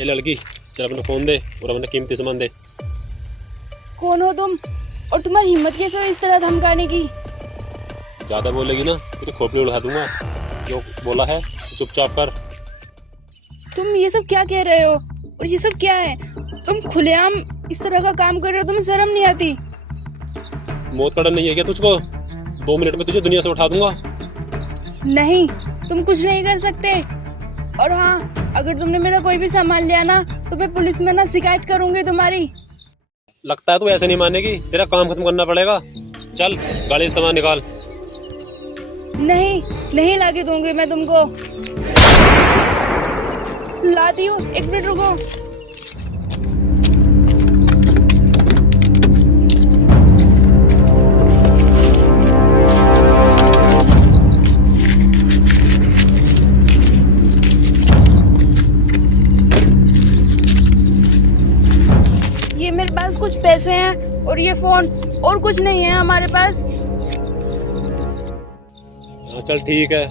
ये लड़की चल अपना फोन दे और अपना कीमती सामान दे। कौन हो तुम और तुम्हारी हिम्मत कैसे हुई इस तरह धमकाने की? ज़्यादा बोलेगी ना तो खोपड़ी उड़ा दूंगा। जो बोला है चुपचाप कर। तुम ये सब क्या कह रहे हो और ये सब क्या है? तुम खुलेआम इस तरह का काम कर रहे हो, तुम्हें शर्म नहीं आती? मौत का डर नहीं है क्या तुझको? 2 मिनट में तुझे दुनिया से उठा दूंगा। नहीं, तुम कुछ नहीं कर सकते। और हाँ, अगर तुमने मेरा कोई भी सामान लिया ना तो मैं पुलिस में ना शिकायत करूंगी तुम्हारी। लगता है तू ऐसे नहीं मानेगी, तेरा काम खत्म करना पड़ेगा। चल गाड़ी से सामान निकाल। नहीं, नहीं लाके दूंगी मैं तुमको। लाती हूँ, 1 मिनट रुको। ये मेरे पास कुछ पैसे हैं और ये फोन, और कुछ नहीं है हमारे पास। हाँ चल ठीक है,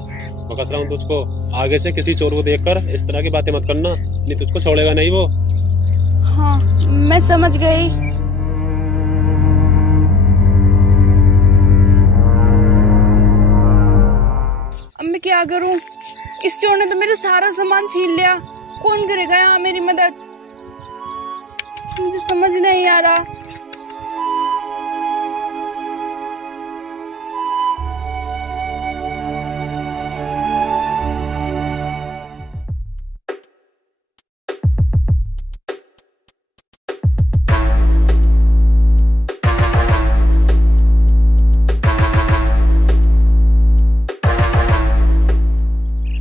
बकस रहा हूँ तुझको। आगे से किसी चोर को देखकर इस तरह की बातें मत करना, नहीं तुझको छोड़ेगा नहीं वो। हाँ, मैं समझ गई। अब मैं क्या करूं? इस चोर ने तो मेरा सारा सामान छीन लिया। कौन करेगा यहाँ मेरी मदद? मुझे समझ नहीं आ रहा।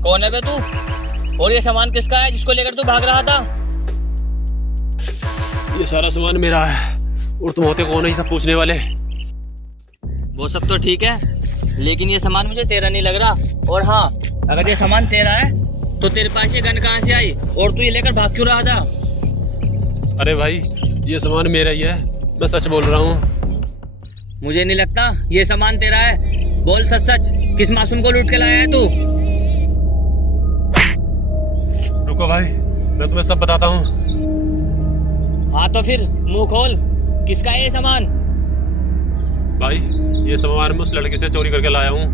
कौन है बे तू? और ये सामान किसका है जिसको लेकर तू भाग रहा था? ये सारा सामान मेरा है और तुम होते कौन है ये सब पूछने वाले? वो सब तो ठीक है, लेकिन ये सामान मुझे तेरा नहीं लग रहा। और हाँ, अगर ये सामान तेरा है तो तेरे पास ये गन कहाँ से आई और तू ये लेकर भाग क्यों रहा था? अरे भाई, ये सामान मेरा ही है, मैं सच बोल रहा हूँ। मुझे नहीं लगता ये सामान तेरा है। बोल सच सच, किस मासूम को लूट के लाया है तू? रुको भाई, मैं तुम्हें सब बताता हूँ। हाँ तो फिर मुंह खोल, किसका है ये सामान? भाई, ये सामान मैं उस लड़के से चोरी करके लाया हूँ।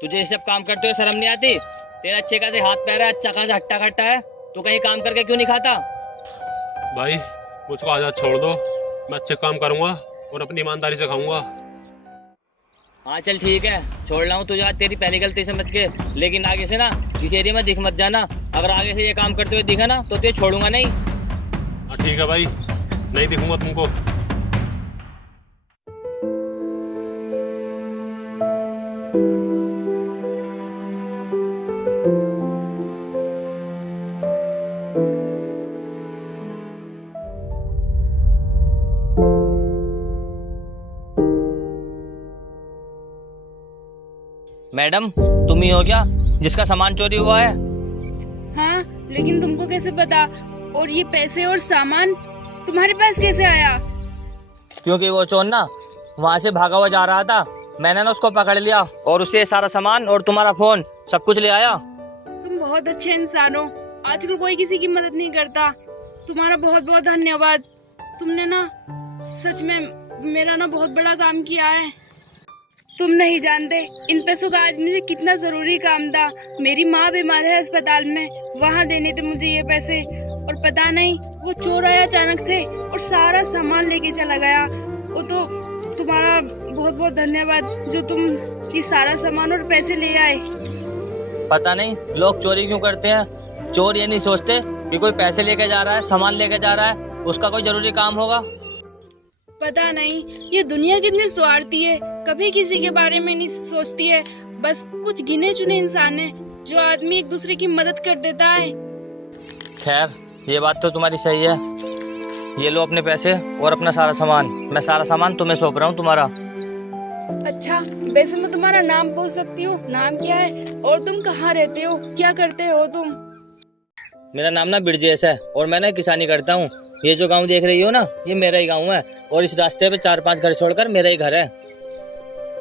तुझे ये सब काम करते हुए शर्म नहीं आती? तेरा अच्छे खासे हाथ पैर है, अच्छा खासा हट्टा कट्टा है, तू कहीं काम करके क्यों नहीं खाता? भाई मुझको आजाद छोड़ दो, मैं अच्छे काम करूंगा और अपनी ईमानदारी से खाऊंगा। हाँ चल ठीक है, छोड़ रहा हूँ तुझे आज तेरी पहली गलती समझ के। लेकिन आगे से ना इस एरिया में दिख मत जाना। अगर आगे से ये काम करते हुए दिखा ना तो तुझे छोड़ूंगा नहीं। हाँ ठीक है भाई, नहीं दिखूंगा तुमको। मैडम, तुम ही हो क्या जिसका सामान चोरी हुआ है? हाँ, लेकिन तुमको कैसे पता? और ये पैसे और सामान तुम्हारे पास कैसे आया? क्योंकि वो चोर ना वहाँ से भागा हुआ जा रहा था, मैंने ना उसको पकड़ लिया और उससे सारा सामान और तुम्हारा फोन सब कुछ ले आया। तुम बहुत अच्छे इंसान हो। आजकल कोई किसी की मदद नहीं करता। तुम्हारा बहुत बहुत धन्यवाद। तुमने ना सच में मेरा ना बहुत बड़ा काम किया है। तुम नहीं जानते इन पैसों का आज मुझे कितना जरूरी काम था। मेरी माँ बीमार है अस्पताल में, वहाँ देने थे मुझे ये पैसे। और पता नहीं वो चोर आया अचानक से और सारा सामान लेके चला गया। वो तो तुम्हारा बहुत बहुत धन्यवाद जो तुम ये सारा सामान और पैसे ले आए। पता नहीं लोग चोरी क्यों करते हैं। चोर ये नहीं सोचते कि कोई पैसे लेके जा रहा है, सामान लेके जा रहा है, उसका कोई जरूरी काम होगा। पता नहीं ये दुनिया कितनी स्वार्थी है, कभी किसी के बारे में नहीं सोचती है। बस कुछ गिने चुने इंसान है जो आदमी एक दूसरे की मदद कर देता है। खैर, ये बात तो तुम्हारी सही है। ये लो अपने पैसे और अपना सारा सामान। मैं सारा सामान तुम्हें सौंप रहा हूँ तुम्हारा। अच्छा, वैसे मैं तुम्हारा नाम पूछ सकती हूँ? नाम क्या है और तुम कहाँ रहते हो, क्या करते हो तुम? मेरा नाम ना बिरजेश है और मैं ना किसानी करता हूँ। ये जो गांव देख रही हो ना, ये मेरा ही गांव है और इस रास्ते पे 4-5 घर छोड़कर मेरा ही घर है।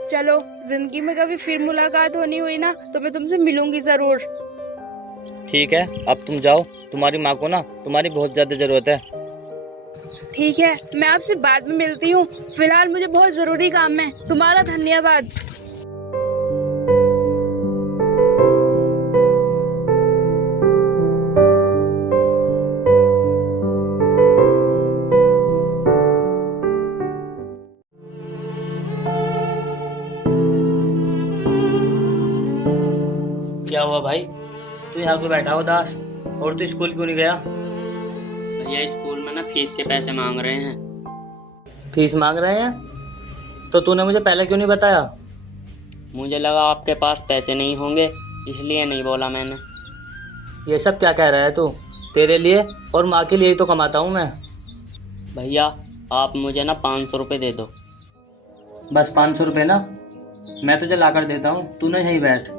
चलो, जिंदगी में कभी फिर मुलाकात होनी हुई ना तो मैं तुमसे मिलूंगी जरूर। ठीक है, अब तुम जाओ, तुम्हारी माँ को ना तुम्हारी बहुत ज़्यादा ज़रूरत है। ठीक है, मैं आपसे बाद में मिलती हूँ। फिलहाल मुझे बहुत ज़रूरी काम है। तुम्हारा धन्यवाद। क्या हुआ भाई, तू यहाँ क्यों बैठा हो उदास? और तू स्कूल क्यों नहीं गया? भैया स्कूल में ना फीस के पैसे मांग रहे हैं। फीस मांग रहे हैं? तो तूने मुझे पहले क्यों नहीं बताया? मुझे लगा आपके पास पैसे नहीं होंगे, इसलिए नहीं बोला मैंने। ये सब क्या कह रहा है तू? तेरे लिए और माँ के लिए ही तो कमाता हूँ मैं। भैया आप मुझे ना 500 रुपये दे दो। बस 500 रुपये ना? मैं तुझे ला कर देता हूँ, तू ना यहीं बैठ।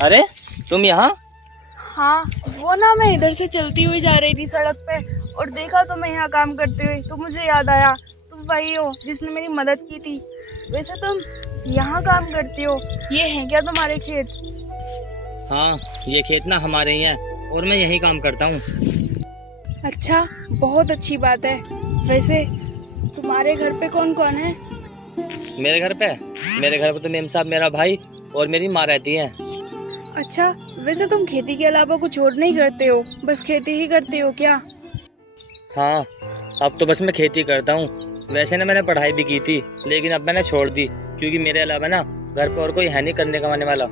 अरे तुम यहाँ? हाँ, वो ना मैं इधर से चलती हुई जा रही थी सड़क पे और देखा तो मैं यहाँ काम करती हुई, तो मुझे याद आया तुम वही हो जिसने मेरी मदद की थी। वैसे तुम यहाँ काम करती हो, ये है क्या तुम्हारे खेत? हाँ, ये खेत ना हमारे ही हैं और मैं यही काम करता हूँ। अच्छा, बहुत अच्छी बात है। वैसे तुम्हारे घर पे कौन कौन है? मेरे घर पे तो मेम साहब, मेरा भाई और मेरी माँ रहती है। अच्छा, वैसे तुम खेती के अलावा कुछ और नहीं करते हो, बस खेती ही करते हो क्या? हाँ, अब तो बस मैं खेती करता हूँ। वैसे ना मैंने पढ़ाई भी की थी, लेकिन अब मैंने छोड़ दी, क्योंकि मेरे अलावा ना घर पर और कोई है नहीं करने कमाने वाला।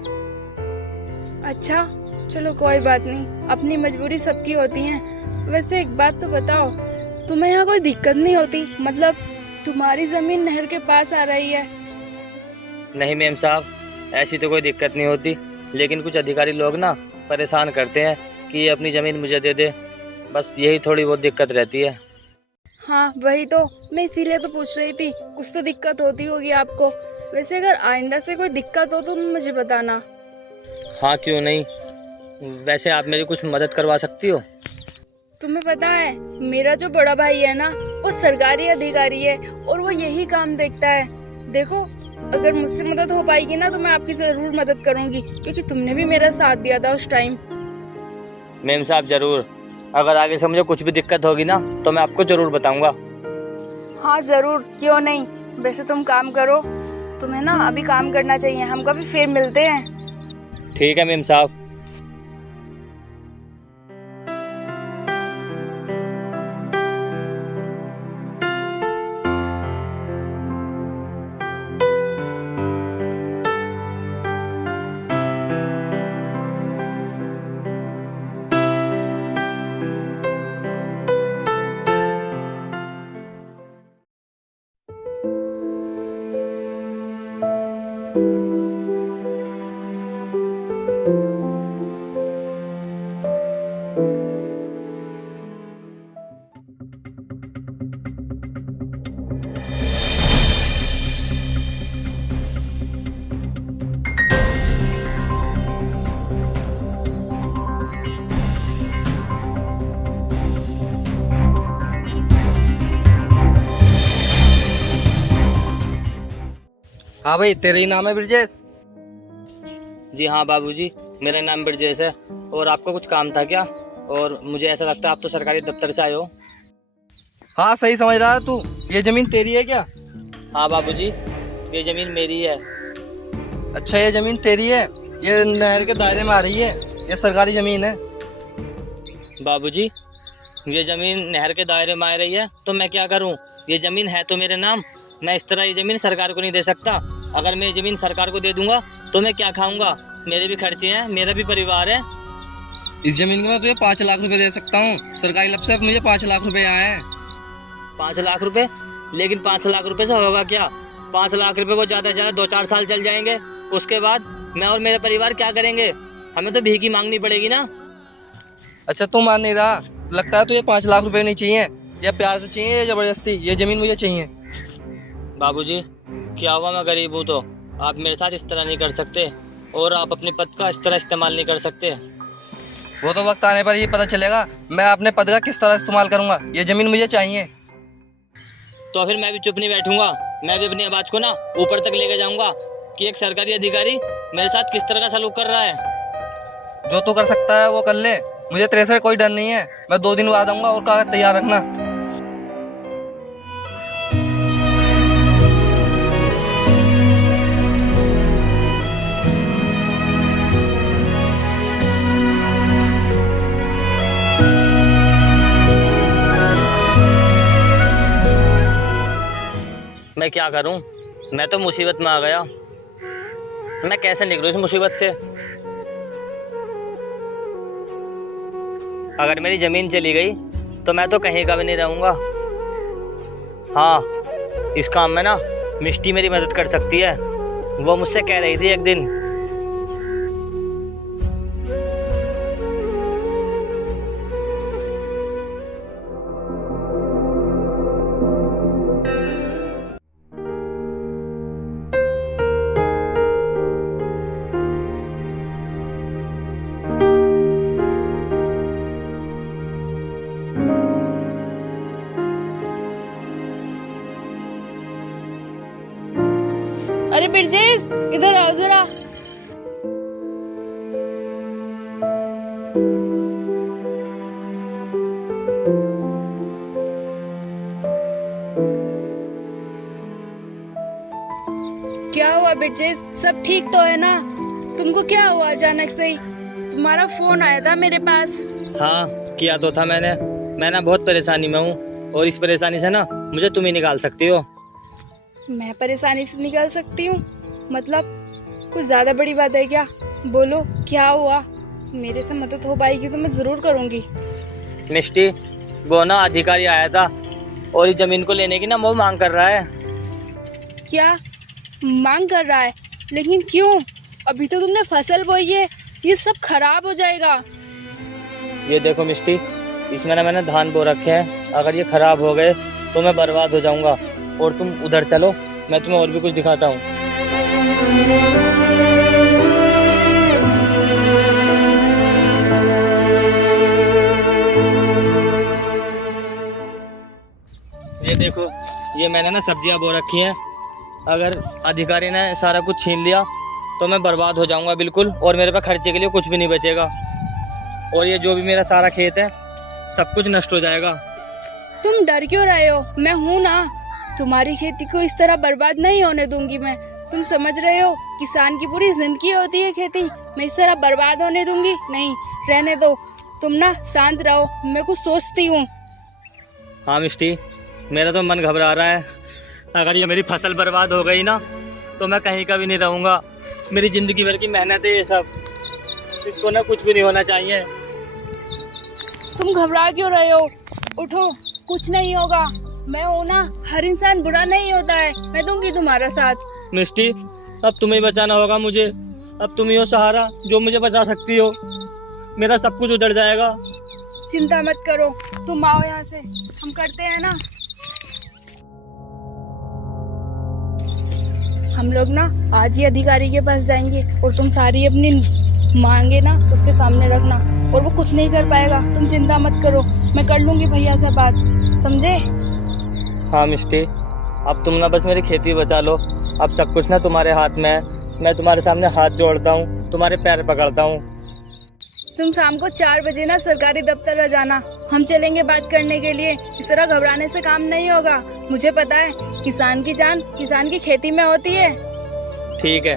अच्छा, चलो कोई बात नहीं, अपनी मजबूरी सबकी होती है। वैसे एक बात तो बताओ, तुम्हें यहाँ कोई दिक्कत नहीं होती? मतलब तुम्हारी जमीन नहर के पास आ रही है। नहीं मेम साहब, ऐसी तो कोई दिक्कत नहीं होती, लेकिन कुछ अधिकारी लोग ना परेशान करते हैं कि ये अपनी ज़मीन मुझे दे दे, बस यही थोड़ी बहुत दिक्कत रहती है। हाँ वही तो, मैं इसीलिए तो पूछ रही थी, कुछ तो दिक्कत होती होगी आपको। वैसे अगर आइंदा से कोई दिक्कत हो तो मुझे बताना। हाँ क्यों नहीं, वैसे आप मेरी कुछ मदद करवा सकती हो? तुम्हें पता है, मेरा जो बड़ा भाई है ना, वो सरकारी अधिकारी है और वो यही काम देखता है। देखो, अगर मुझसे मदद हो पाएगी ना तो मैं आपकी जरूर मदद करूंगी, क्योंकि तुमने भी मेरा साथ दिया था उस टाइम। मेम साहब जरूर, अगर आगे से मुझे कुछ भी दिक्कत होगी ना तो मैं आपको जरूर बताऊंगा। हाँ जरूर, क्यों नहीं। वैसे तुम काम करो, तुम्हें ना अभी काम करना चाहिए, हम कभी फिर मिलते हैं। ठीक है मेम साहब। हाँ भाई, तेरा ही नाम है ब्रजेश? जी हाँ बाबूजी, मेरा नाम ब्रजेश है। और आपको कुछ काम था क्या? और मुझे ऐसा लगता है आप तो सरकारी दफ्तर से आए हो। हाँ सही समझ रहा है तू। ये जमीन तेरी है क्या? हाँ बाबूजी, ये जमीन मेरी है। अच्छा, ये जमीन तेरी है, ये नहर के दायरे में आ रही है, ये सरकारी जमीन है। बाबूजी, ये जमीन नहर के दायरे में आ रही है तो मैं क्या करूं? ये जमीन है तो मेरे नाम, मैं इस तरह ये जमीन सरकार को नहीं दे सकता। अगर मैं ये जमीन सरकार को दे दूंगा तो मैं क्या खाऊंगा? मेरे भी खर्चे हैं, मेरा भी परिवार है। इस जमीन के मैं तुझे 5 लाख रुपए दे सकता हूँ। सरकारी लफ से मुझे 5 लाख रुपए आए हैं। 5 लाख रुपए? लेकिन 5 लाख रुपए से होगा क्या? 5 लाख रुपए वो ज़्यादा से ज़्यादा 2-4 साल चल जाएंगे। उसके बाद मैं और मेरे परिवार क्या करेंगे? हमें तो भीख ही मांगनी पड़ेगी ना। अच्छा तू मान नहीं रहा, तो लगता है तुझे 5 लाख रुपए नहीं चाहिए, या प्यार से चाहिए या जबरदस्ती? ये जमीन मुझे चाहिए। बाबूजी, क्या हुआ मैं गरीब हूँ तो आप मेरे साथ इस तरह नहीं कर सकते, और आप अपने पद का इस तरह इस्तेमाल नहीं कर सकते। वो तो वक्त आने पर ही पता चलेगा मैं अपने पद का किस तरह इस्तेमाल करूंगा। ये जमीन मुझे चाहिए। तो फिर मैं भी चुप नहीं बैठूंगा, मैं भी अपनी आवाज़ को ना ऊपर तक लेके जाऊंगा कि एक सरकारी अधिकारी मेरे साथ किस तरह का सलूक कर रहा है। जो तू कर सकता है वो कर ले, मुझे तेरे से कोई डर नहीं है। मैं 2 दिन बाद आऊंगा और कागज तैयार रखना। मैं क्या करूं? मैं तो मुसीबत में आ गया। मैं कैसे निकलूं इस मुसीबत से? अगर मेरी ज़मीन चली गई तो मैं तो कहीं का भी नहीं रहूँगा। हाँ, इस काम में ना मिष्टी मेरी मदद कर सकती है। वो मुझसे कह रही थी एक दिन, अरे बिरजेश, इधर आओ जरा। क्या हुआ बिरजेश, सब ठीक तो है ना? तुमको क्या हुआ अचानक से ही? तुम्हारा फोन आया था मेरे पास। हाँ किया तो था मैंने। मैं ना बहुत परेशानी में हूँ, और इस परेशानी से ना मुझे तुम ही निकाल सकती हो। मैं परेशानी से निकाल सकती हूँ? मतलब कुछ ज्यादा बड़ी बात है क्या? बोलो क्या हुआ? मेरे से मदद हो पाएगी तो मैं जरूर करूँगी। मिष्टी, वो ना अधिकारी आया था और इस जमीन को लेने की ना वो मांग कर रहा है। क्या मांग कर रहा है? लेकिन क्यों? अभी तो तुमने फसल बोई है, ये सब खराब हो जाएगा। ये देखो मिष्टी, इसमें ना मैंने धान बो रखे हैं। अगर ये खराब हो गए तो मैं बर्बाद हो जाऊंगा। और तुम उधर चलो, मैं तुम्हें और भी कुछ दिखाता हूँ। ये देखो, ये मैंने ना सब्जियां बो रखी हैं। अगर अधिकारी ने सारा कुछ छीन लिया तो मैं बर्बाद हो जाऊंगा बिल्कुल, और मेरे पास खर्चे के लिए कुछ भी नहीं बचेगा। और ये जो भी मेरा सारा खेत है सब कुछ नष्ट हो जाएगा। तुम डर क्यों रहे हो? मैं हूँ ना, तुम्हारी खेती को इस तरह बर्बाद नहीं होने दूंगी मैं। तुम समझ रहे हो, किसान की पूरी जिंदगी होती है खेती। मैं इस तरह बर्बाद होने दूंगी नहीं। रहने दो, तुम ना शांत रहो, मैं कुछ सोचती हूँ। हाँ मिष्टी, मेरा तो मन घबरा रहा है। अगर ये मेरी फसल बर्बाद हो गई ना तो मैं कहीं का भी नहीं रहूँगा। मेरी ज़िंदगी भर की मेहनत है ये सब, इसको ना कुछ भी नहीं होना चाहिए। तुम घबरा क्यों रहे हो? उठो, कुछ नहीं होगा। मैं हूँ ना, हर इंसान बुरा नहीं होता है। मैं दूंगी तुम्हारा साथ। मिष्टी, अब तुम्हें बचाना होगा मुझे। अब तुम ही हो सहारा जो मुझे बचा सकती हो। मेरा सब कुछ उजड़ जाएगा। चिंता मत करो, तुम आओ यहाँ से, हम करते हैं ना। हम लोग ना आज ही अधिकारी के पास जाएंगे और तुम सारी अपनी मांगे ना उसके सामने रखना, और वो कुछ नहीं कर पाएगा। तुम चिंता मत करो, मैं कर लूंगी भैया से बात, समझे? हाँ मिष्टी, अब तुम ना बस मेरी खेती बचा लो। अब सब कुछ ना तुम्हारे हाथ में है। मैं तुम्हारे सामने हाथ जोड़ता हूँ, तुम्हारे पैर पकड़ता हूँ। तुम शाम को 4 बजे ना सरकारी दफ्तर आ जाना, हम चलेंगे बात करने के लिए। इस तरह घबराने से काम नहीं होगा। मुझे पता है किसान की जान किसान की खेती में होती है। ठीक है।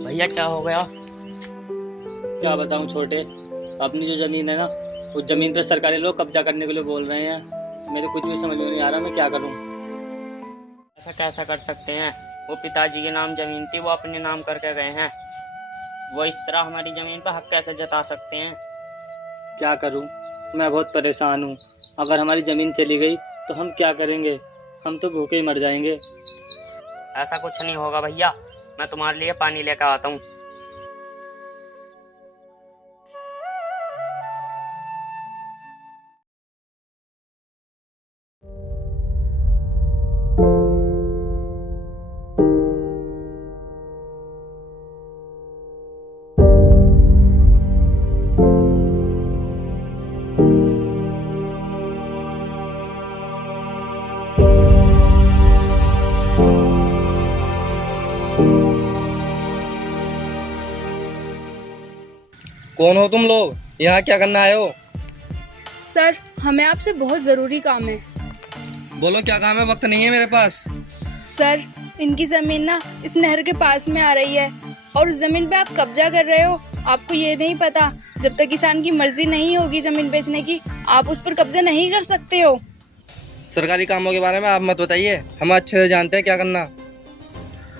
भैया क्या हो गया? क्या बताऊं छोटे, अपनी जो जमीन है ना, उस जमीन पे सरकारी लोग कब्जा करने के लिए बोल रहे हैं। मेरे कुछ भी समझ में नहीं आ रहा मैं क्या करूं। ऐसा कैसा कर सकते हैं? वो पिताजी के नाम जमीन थी, वो अपने नाम करके गए हैं। वो इस तरह हमारी ज़मीन पर हक कैसे जता सकते हैं? क्या करूं? मैं बहुत परेशान हूं। अगर हमारी ज़मीन चली गई तो हम क्या करेंगे? हम तो भूखे ही मर जाएंगे। ऐसा कुछ नहीं होगा भैया, मैं तुम्हारे लिए पानी लेकर आता हूँ। कौन हो तुम लोग? यहाँ क्या करना आए हो? सर, हमें आपसे बहुत ज़रूरी काम है। बोलो क्या काम है, वक्त नहीं है मेरे पास। सर, इनकी ज़मीन ना इस नहर के पास में आ रही है और उस ज़मीन पे आप कब्जा कर रहे हो। आपको ये नहीं पता, जब तक किसान की मर्जी नहीं होगी ज़मीन बेचने की, आप उस पर कब्जा नहीं कर सकते हो। सरकारी कामों के बारे में आप मत बताइए, हम अच्छे से जानते हैं क्या करना।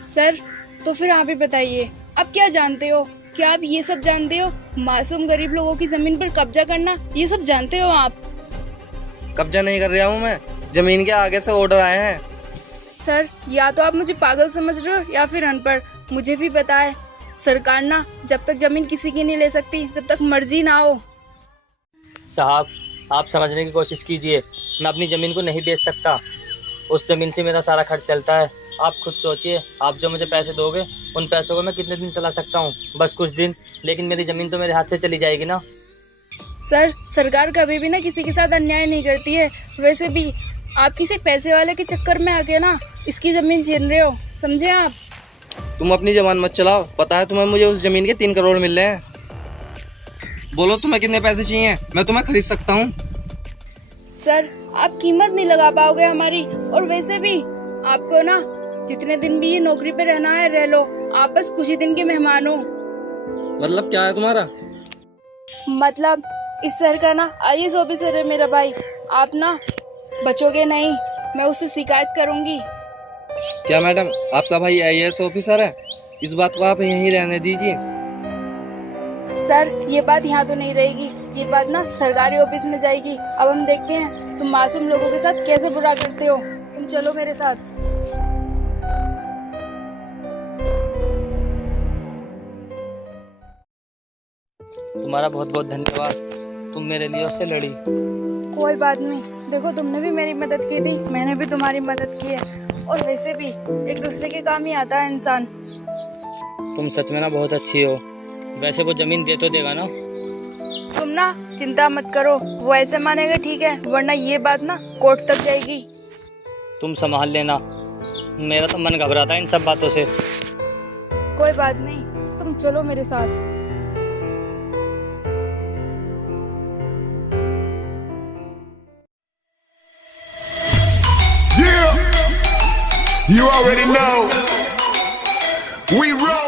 सर, तो फिर आप ही बताइए, आप क्या जानते हो? क्या आप ये सब जानते हो? मासूम गरीब लोगों की जमीन पर कब्जा करना, ये सब जानते हो आप? कब्जा नहीं कर रहा हूँ मैं, जमीन के आगे से ऑर्डर आए हैं। सर, या तो आप मुझे पागल समझ रहे हो या फिर अनपढ़। मुझे भी पता है, सरकार ना जब तक जमीन किसी की नहीं ले सकती जब तक मर्जी ना हो। साहब, आप समझने की कोशिश कीजिए। मैं अपनी ज़मीन को नहीं बेच सकता। उस ज़मीन से मेरा सारा खर्च चलता है। आप खुद सोचिए, आप जो मुझे पैसे दोगे उन पैसों को मैं कितने दिन चला सकता हूँ? बस कुछ दिन, लेकिन मेरी ज़मीन तो मेरे हाथ से चली जाएगी ना। सर, सरकार कभी भी ना किसी के साथ अन्याय नहीं करती है। वैसे भी आप किसी पैसे वाले के चक्कर में आके ना इसकी जमीन छीन रहे हो, समझे आप? तुम अपनी जबान मत चलाओ, पता है तुम्हें मुझे उस जमीन के 3 करोड़ मिल रहे हैं। बोलो तुम्हें कितने पैसे चाहिए, मैं तुम्हें खरीद सकता हूँ। सर, आप कीमत नहीं लगा पाओगे हमारी, और वैसे भी आपको ना जितने दिन भी ये नौकरी पे रहना है रह लो, आप बस कुछ ही दिन के मेहमान हो। मतलब क्या है तुम्हारा? मतलब इस शहर का ना IAS ऑफिसर है मेरा भाई, आप ना बचोगे नहीं, मैं उससे शिकायत करूंगी। क्या मैडम, आपका भाई IAS ऑफिसर है? इस बात को आप यहीं रहने दीजिए। सर, ये बात यहाँ तो नहीं रहेगी, ये बात ना सरकारी ऑफिस में जाएगी। अब हम देखते हैं तुम मासूम लोगों के साथ कैसे बुरा करते हो। तुम चलो मेरे साथ। तुम्हारा बहुत बहुत धन्यवाद, तुम मेरे लिए उससे लड़ी। कोई बात नहीं, देखो तुमने भी मेरी मदद की थी, मैंने भी तुम्हारी मदद की है, और वैसे भी एक दूसरे के काम ही आता है इंसान। तुम सच में ना बहुत अच्छी हो। वैसे वो ज़मीन दे तो देगा ना? तुम ना चिंता मत करो, वो ऐसे मानेगा ठीक है, वरना ये बात ना कोर्ट तक जाएगी। तुम संभाल लेना, मेरा तो मन घबराता है इन सब बातों से। कोई बात नहीं, तुम चलो मेरे साथ। You already know. We roll.